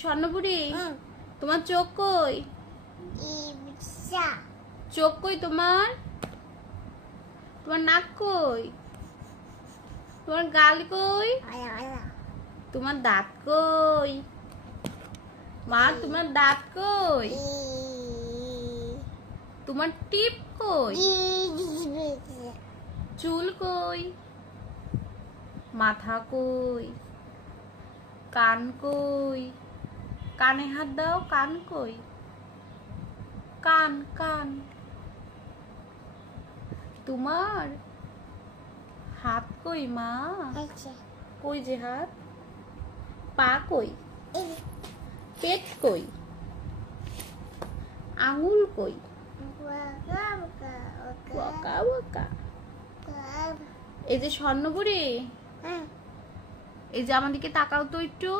স্বর্ণপুরি, তোমার চোখ কই? চোখ কই তোমার? তোমার নাক কই? তোমার গাল কই? তোমার দাঁত কই? মা তোমার দাঁত কই? তোমার টিপ কই? চুল কই? মাথা কই? কান কই? কানে হাত দাও। কান কই? কান কান। তোমার হাত কই মা? কই যে হাত? পা কই? পেট কই? আঙুল কই? বকা বকা। এই যে স্বর্ণপুরি, এই যে আমার দিকে তাকাও তো একটু।